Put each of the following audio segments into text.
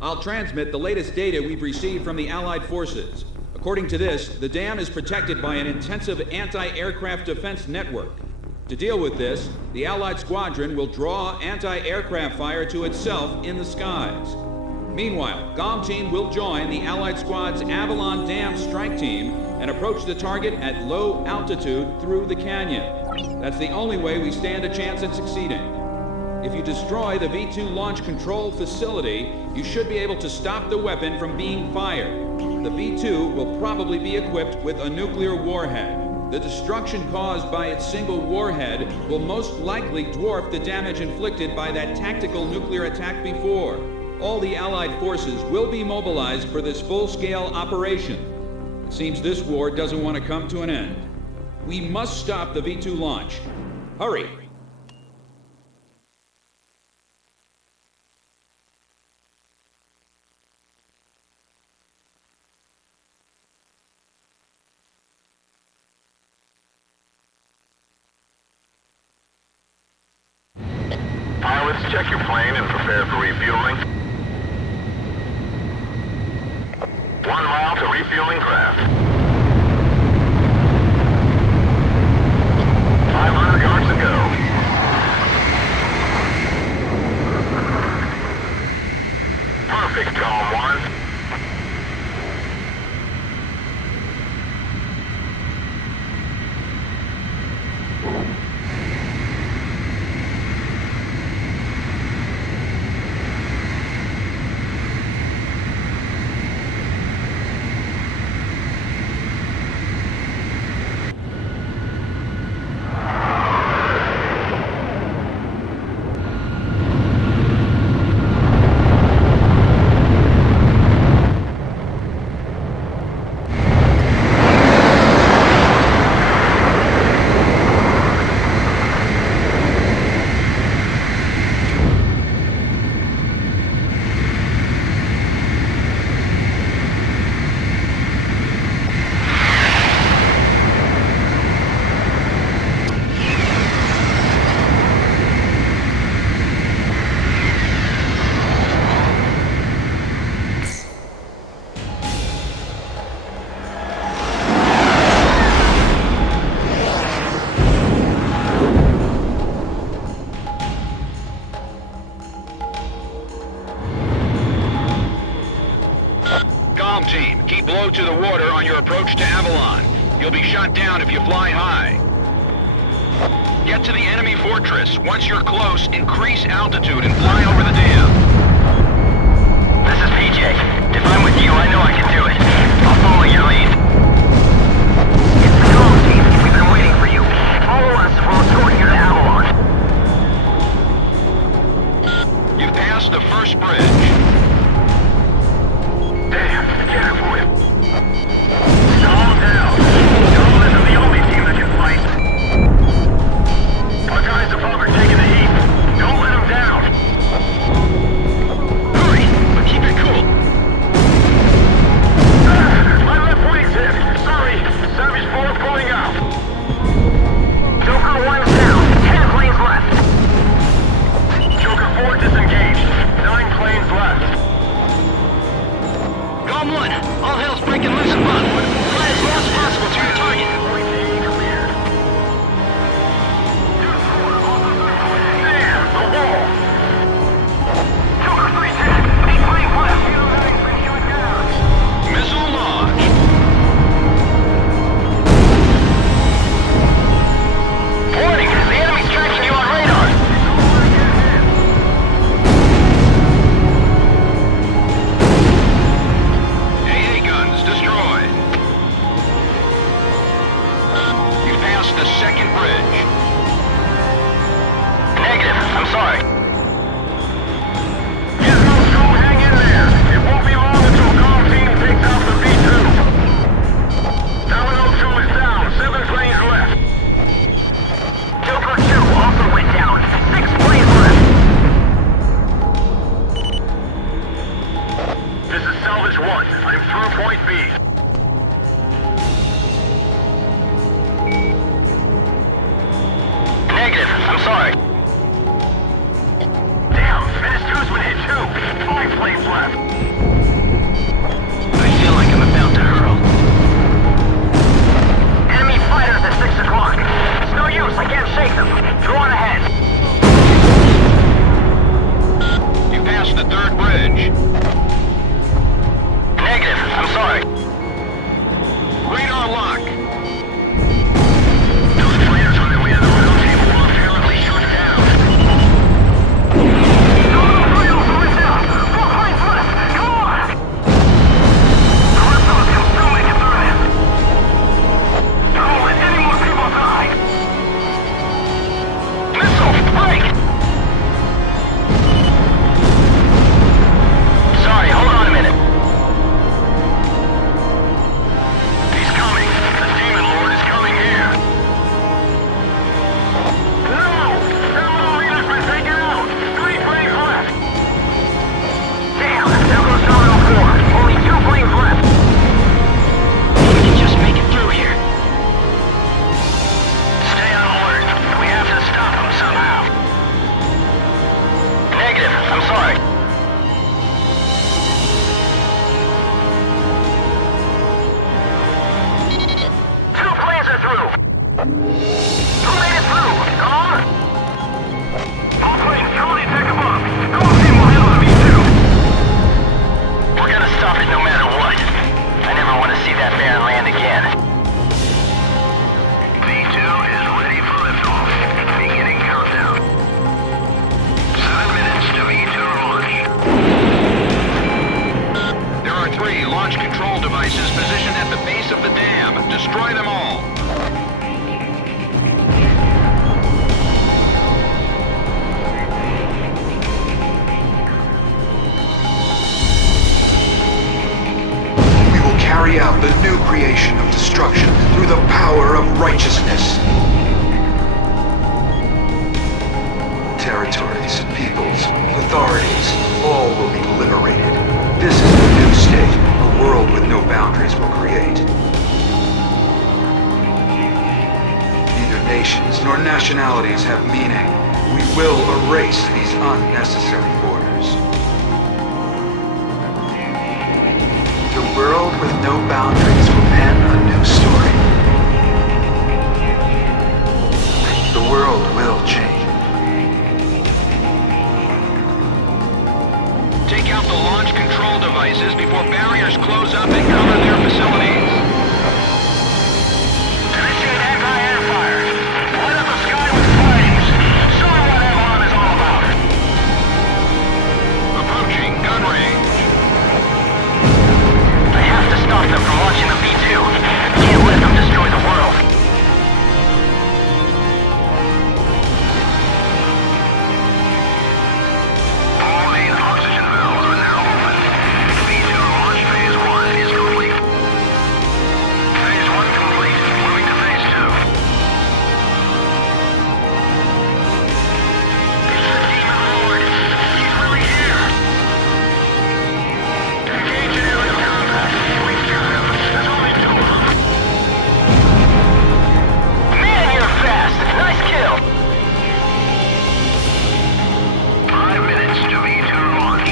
I'll transmit the latest data we've received from the Allied forces. According to this, the dam is protected by an intensive anti-aircraft defense network. To deal with this, the Allied squadron will draw anti-aircraft fire to itself in the skies. Meanwhile, GOM Team will join the Allied squad's Avalon Dam strike team and approach the target at low altitude through the canyon. That's the only way we stand a chance at succeeding. If you destroy the V-2 launch control facility, you should be able to stop the weapon from being fired. The V-2 will probably be equipped with a nuclear warhead. The destruction caused by its single warhead will most likely dwarf the damage inflicted by that tactical nuclear attack before. All the Allied forces will be mobilized for this full-scale operation. It seems this war doesn't want to come to an end. We must stop the V-2 launch. Hurry! Pilots, check your plane and prepare for refueling. 1 mile to refueling craft. 500 yards to go. Perfect, Column 1. Team, keep low to the water on your approach to Avalon. You'll be shot down if you fly high. Get to the enemy fortress. Once you're close, increase altitude and fly over the dam. This is PJ. If I'm with you, I know I can do it. I'll follow your lead. It's the GOM Team. We've been waiting for you. Follow us. We'll escort you to Avalon. You've passed the first bridge. Damn, careful. Calm down. Y'all isn't the only team that can fight. Our guys above are taking the heat. Don't let them down. Hurry, but keep it cool. My left wing's hit. Sorry. Savage 4 pulling out. Joker 1's down. 10 planes left. Joker 4 disengaged. 9 planes left. GOM 1, all hell's breaking loose above. Fly as low as possible to your target. Damn, the wall. Joker 3's hit. 8 planes left. Missile launch. Warning, the enemy's tracking you on radar. AA guns destroyed. You've passed the second bridge. Negative, I'm sorry. Gizmo 2, hang in there. It won't be long until GOM Team takes out the V-2. Domino 2 is down, 7 planes left. Joker 2 also went down, 6 planes left. This is Salvage 1. I'm through point B. Negative, I'm sorry. Damn, Menace 2's been hit too. 5 planes left. I feel like I'm about to hurl. Enemy fighters at 6 o'clock. It's no use, I can't shake them. Go on ahead. You passed the third bridge. Negative, I'm sorry. Radar lock. Those fighters on their way to the round table will apparently shoot down. Go on, Fredo, going down. 4 planes left. Come on. The rest of us can still make it through this. Don't let any more people die. Missile, break. Sorry, hold on a minute. He's coming. The Demon Lord is coming here. No! Terminal leader's been taken out. 3 planes left. Damn, there goes Terminal 4. Only 2 planes left. We can just make it through here. Stay on alert. We have to stop him somehow. Negative. I'm sorry. Two planes are through. Who made it through? Come on. All planes, Charlie, take them up. Go on, team, we'll handle the V2. We're gonna stop it no matter what. I never want to see that man land again. V2 is ready for liftoff. Beginning countdown. 7 minutes to V2 launch. There are 3 launch control devices positioned at the base of the dam. Destroy them all. We will carry out the new creation of destruction through the power of righteousness. Territories, peoples, authorities, all will be liberated. This is the new state a world with no boundaries will create. Neither nations nor nationalities have meaning. We will erase these unnecessary borders. The world with no boundaries will pen a new story. The world will change. Take out the launch control devices before barriers close up and cover their facilities. Initiate anti-air fire. Light up the sky with flames. Show them what Avalon is all about. Approaching gun range. I have to stop them from launching the V2. Can't let them destroy the world. All main oxygen valves are now open. V2 launch phase 1 is complete. Phase 1 complete. Moving to phase 2. It's the Demon Lord. He's really here. Engage in aerial combat. We've got him. There's only 2 of them. Man, you're fast. Nice kill. 5 minutes to V2 launch.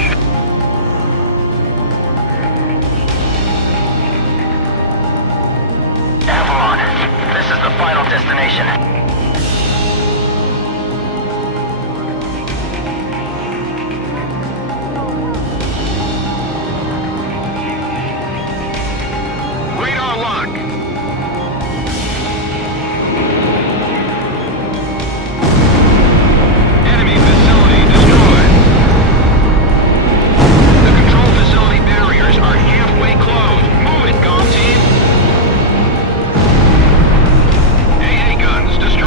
Avalon, this is the final destination. Radar lock. Enemy facility destroyed. The control facility barriers are halfway closed. Move it, GOM team. AA guns destroyed.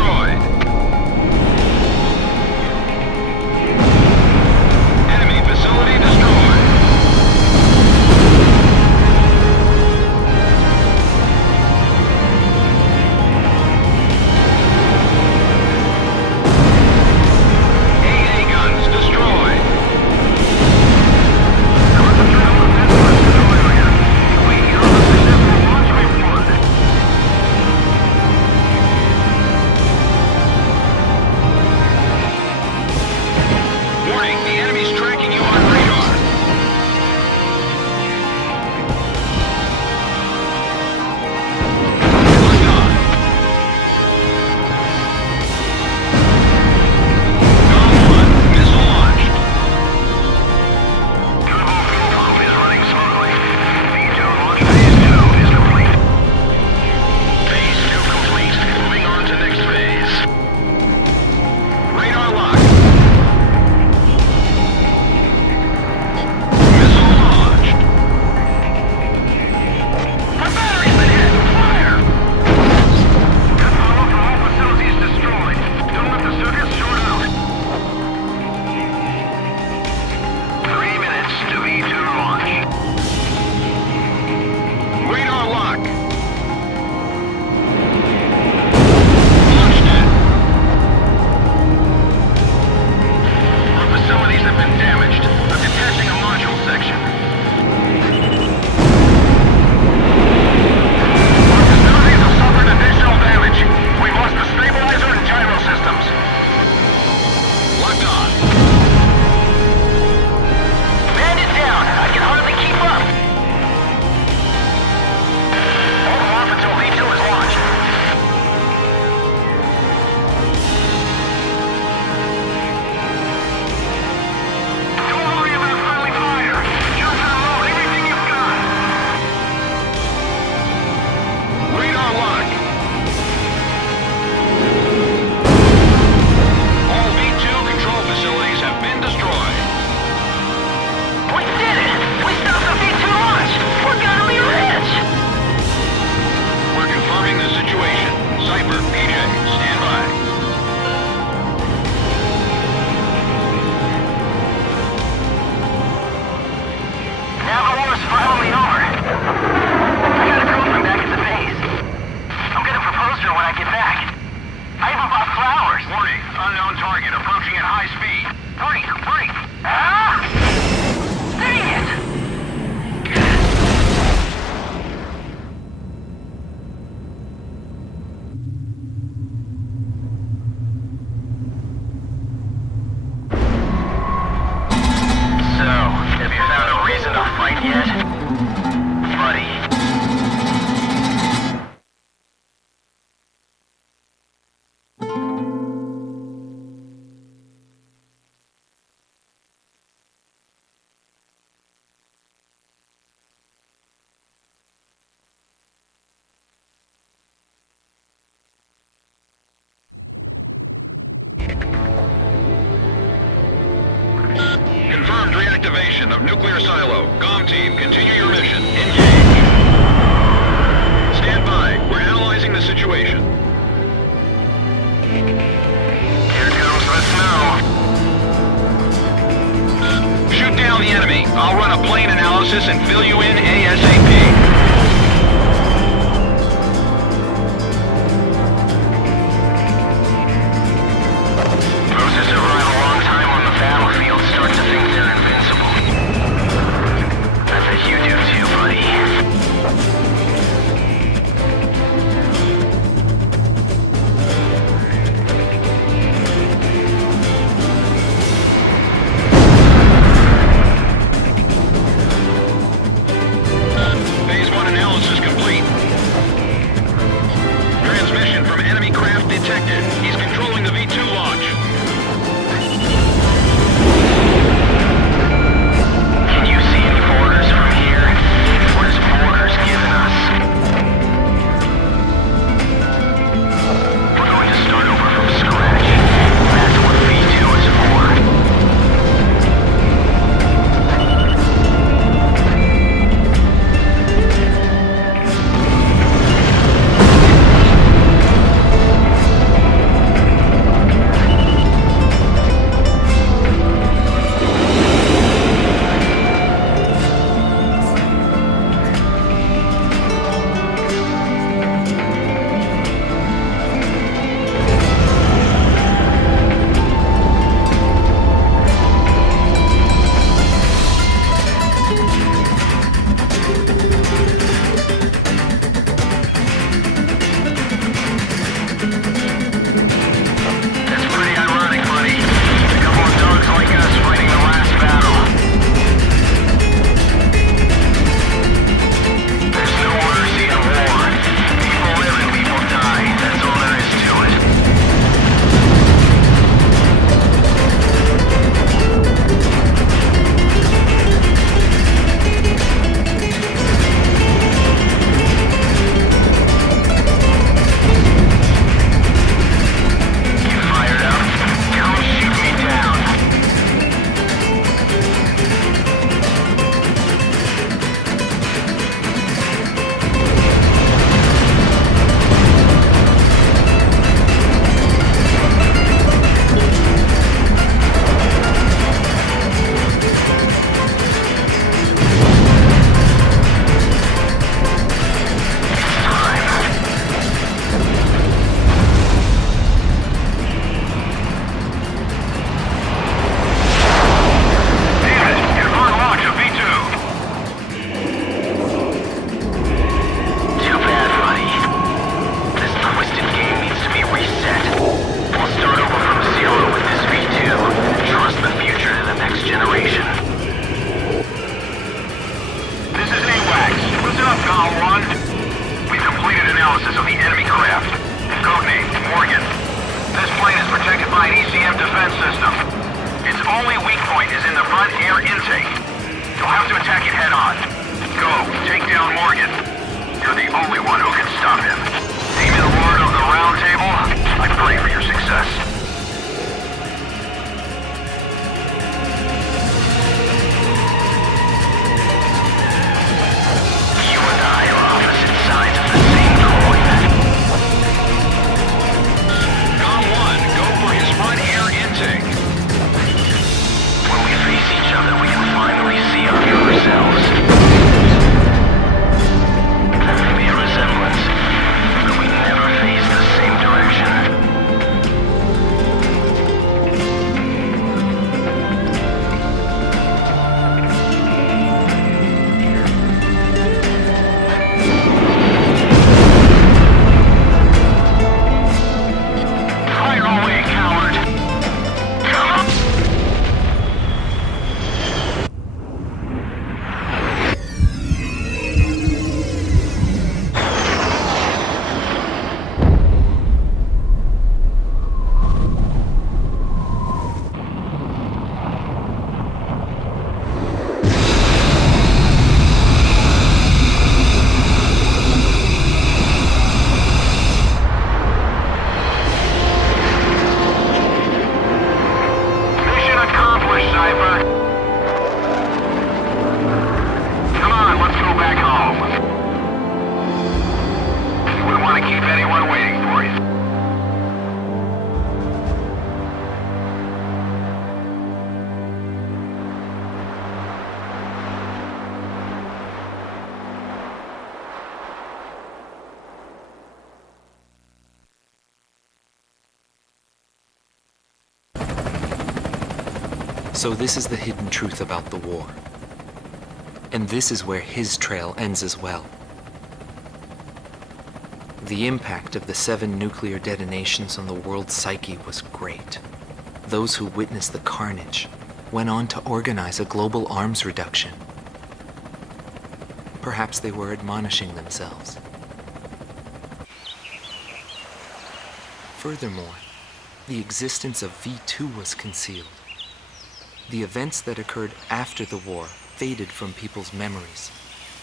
location of nuclear silo. GOM team, continue your mission. Engage. Stand by. We're analyzing the situation. Here comes the snow. Shoot down the enemy. I'll run a plane analysis and fill you in ASAP. Those who survive a long time on the battlefield start to think they're invincible. I bet you do too, buddy. Phase 1 analysis complete. Transmission from enemy craft detected. He's controlling the V2 launch. Can you see any borders from here? What is borders giving us? We're going to start over from scratch. That's what V2 is for. So this is the hidden truth about the war. And this is where his trail ends as well. The impact of the 7 nuclear detonations on the world's psyche was great. Those who witnessed the carnage went on to organize a global arms reduction. Perhaps they were admonishing themselves. Furthermore, the existence of V2 was concealed. The events that occurred after the war faded from people's memories,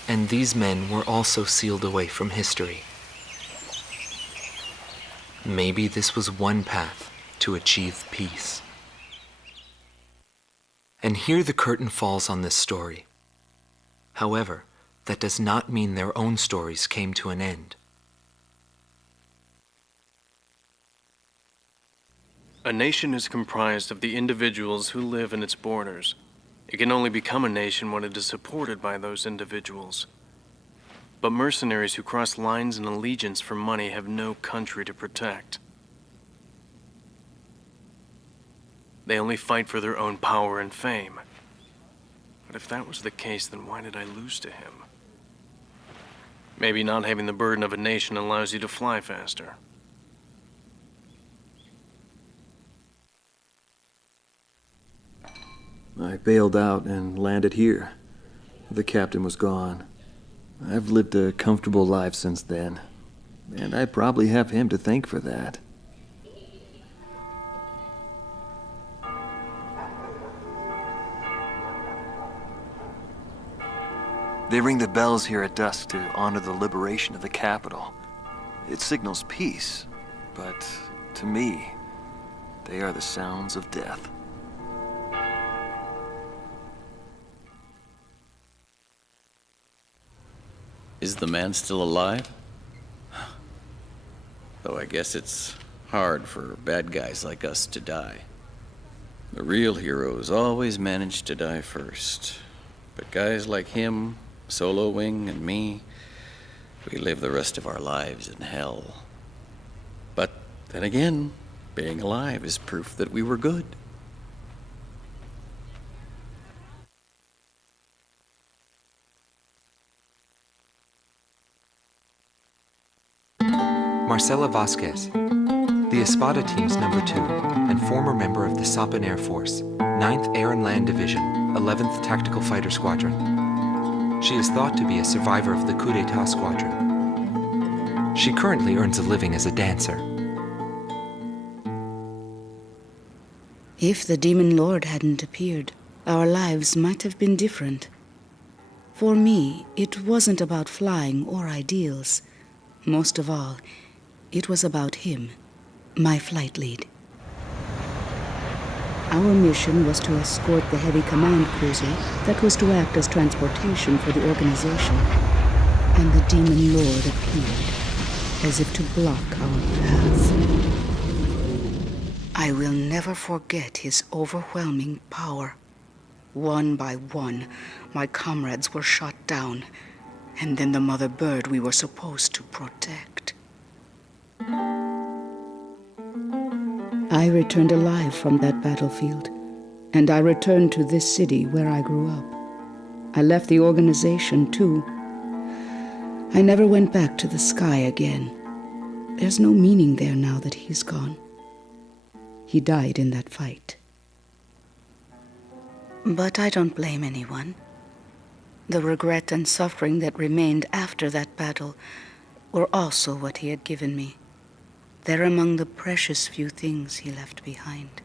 and these men were also sealed away from history. Maybe this was one path to achieve peace. And here the curtain falls on this story. However, that does not mean their own stories came to an end. A nation is comprised of the individuals who live in its borders. It can only become a nation when it is supported by those individuals. But mercenaries who cross lines in allegiance for money have no country to protect. They only fight for their own power and fame. But if that was the case, then why did I lose to him? Maybe not having the burden of a nation allows you to fly faster. I bailed out and landed here. The captain was gone. I've lived a comfortable life since then, and I probably have him to thank for that. They ring the bells here at dusk to honor the liberation of the capital. It signals peace, but to me, they are the sounds of death. Is the man still alive? Though I guess it's hard for bad guys like us to die. The real heroes always manage to die first. But guys like him, Solo Wing, and me, we live the rest of our lives in hell. But then again, being alive is proof that we were good. Marcela Vasquez, the Espada team's number 2 and former member of the Sapan Air Force, 9th Air and Land Division, 11th Tactical Fighter Squadron. She is thought to be a survivor of the Coup d'etat squadron. She currently earns a living as a dancer. If the Demon Lord hadn't appeared, our lives might have been different. For me, it wasn't about flying or ideals. Most of all, it was about him, my flight lead. Our mission was to escort the heavy command cruiser that was to act as transportation for the organization. And the Demon Lord appeared, as if to block our path. I will never forget his overwhelming power. One by one, my comrades were shot down, and then the mother bird we were supposed to protect. I returned alive from that battlefield, and I returned to this city where I grew up. I left the organization, too. I never went back to the sky again. There's no meaning there now that he's gone. He died in that fight. But I don't blame anyone. The regret and suffering that remained after that battle were also what he had given me. They're among the precious few things he left behind.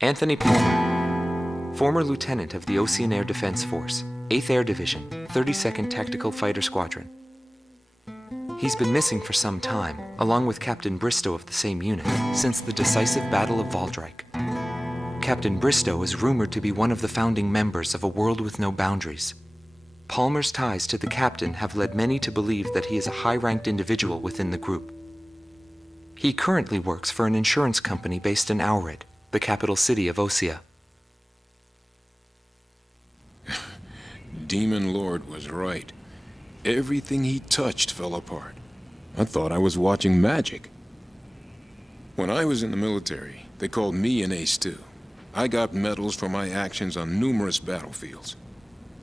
Anthony Palmer, former lieutenant of the Ocean Air Defense Force, 8th Air Division, 32nd Tactical Fighter Squadron. He's been missing for some time, along with Captain Bristow of the same unit, since the decisive Battle of Valdreich. Captain Bristow is rumored to be one of the founding members of A World with No Boundaries. Palmer's ties to the captain have led many to believe that he is a high-ranked individual within the group. He currently works for an insurance company based in Aurid, the capital city of Osea. Demon Lord was right. Everything he touched fell apart. I thought I was watching magic. When I was in the military, they called me an ace too. I got medals for my actions on numerous battlefields.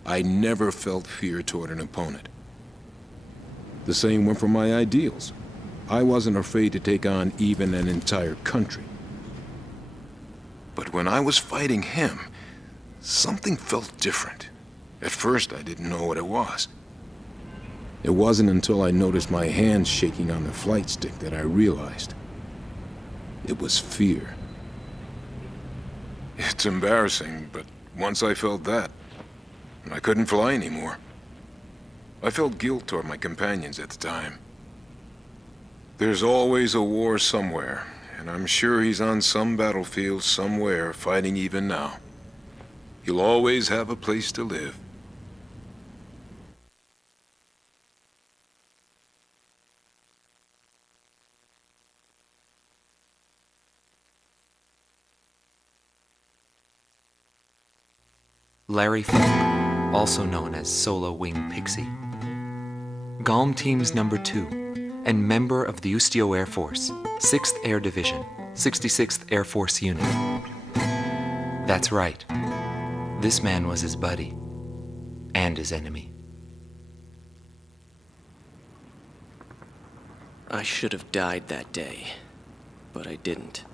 I never felt fear toward an opponent. The same went for my ideals. I wasn't afraid to take on even an entire country. But when I was fighting him, something felt different. At first, I didn't know what it was. It wasn't until I noticed my hands shaking on the flight stick that I realized. It was fear. It's embarrassing, but once I felt that, I couldn't fly anymore. I felt guilt toward my companions at the time. There's always a war somewhere, and I'm sure he's on some battlefield somewhere fighting even now. He'll always have a place to live. Larry Falk, also known as Solo Wing Pixie. GALM Team's number 2, and member of the Ustio Air Force, 6th Air Division, 66th Air Force Unit. That's right. This man was his buddy, and his enemy. I should have died that day, but I didn't.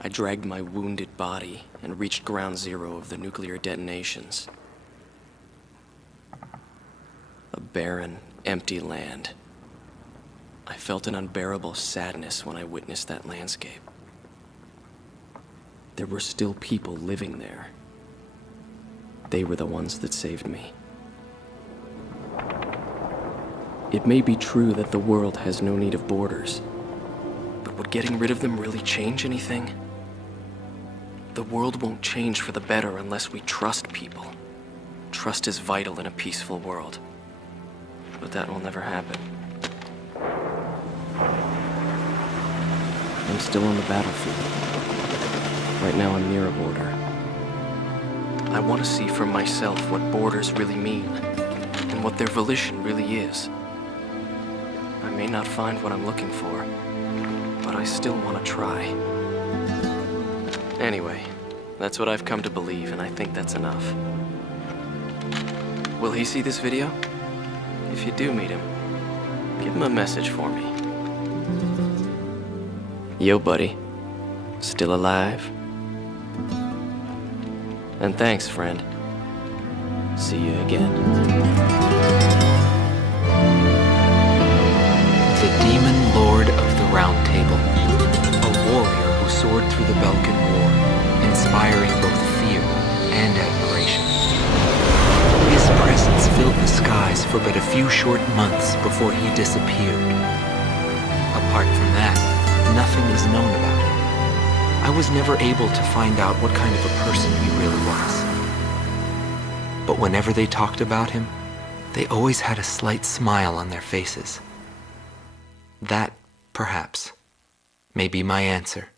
I dragged my wounded body and reached ground zero of the nuclear detonations. A barren, empty land. I felt an unbearable sadness when I witnessed that landscape. There were still people living there. They were the ones that saved me. It may be true that the world has no need of borders, but would getting rid of them really change anything? The world won't change for the better unless we trust people. Trust is vital in a peaceful world. But that will never happen. I'm still on the battlefield. Right now I'm near a border. I want to see for myself what borders really mean, and what their volition really is. I may not find what I'm looking for, but I still want to try. Anyway, that's what I've come to believe, and I think that's enough. Will he see this video? If you do meet him, give him a message for me. Yo, buddy. Still alive? And thanks, friend. See you again. The Demon Lord of the Round Table. A warrior who soared through the Belkan War, inspiring both fear and admiration. His presence filled the skies for but a few short months before he disappeared. Apart from that, nothing is known about him. I was never able to find out what kind of a person he really was. But whenever they talked about him, they always had a slight smile on their faces. That, perhaps, may be my answer.